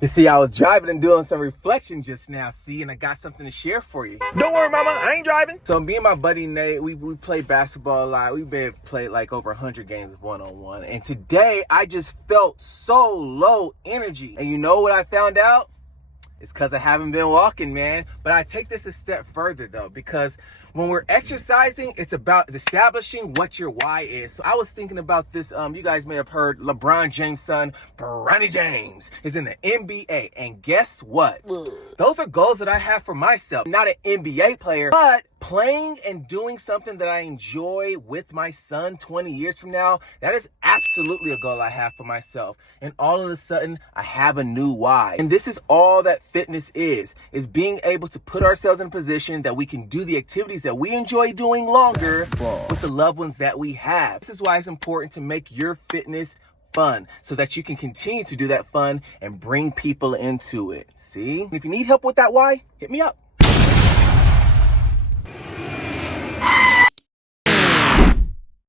You see, I was driving and doing some reflection just now, and I got something to share for you. Don't worry, mama, I ain't driving. So me and my buddy Nate, we play basketball a lot. We've been played like over 100 games one-on-one. And today, I just felt so low energy. And you know what I found out? It's because I haven't been walking, man. But I take this a step further, though, because when we're exercising, it's about establishing what your why is. So I was thinking about this. You guys may have heard LeBron James' son, Bronny James, is in the NBA. And guess what? Those are goals that I have for myself. Not an NBA player, but playing and doing something that I enjoy with my son 20 years from now, that is absolutely a goal I have for myself. And all of a sudden, I have a new why. And this is all that fitness is being able to put ourselves in a position that we can do the activities that we enjoy doing longer with the loved ones that we have. This is why it's important to make your fitness fun so that you can continue to do that fun and bring people into it. See? If you need help with that why, hit me up.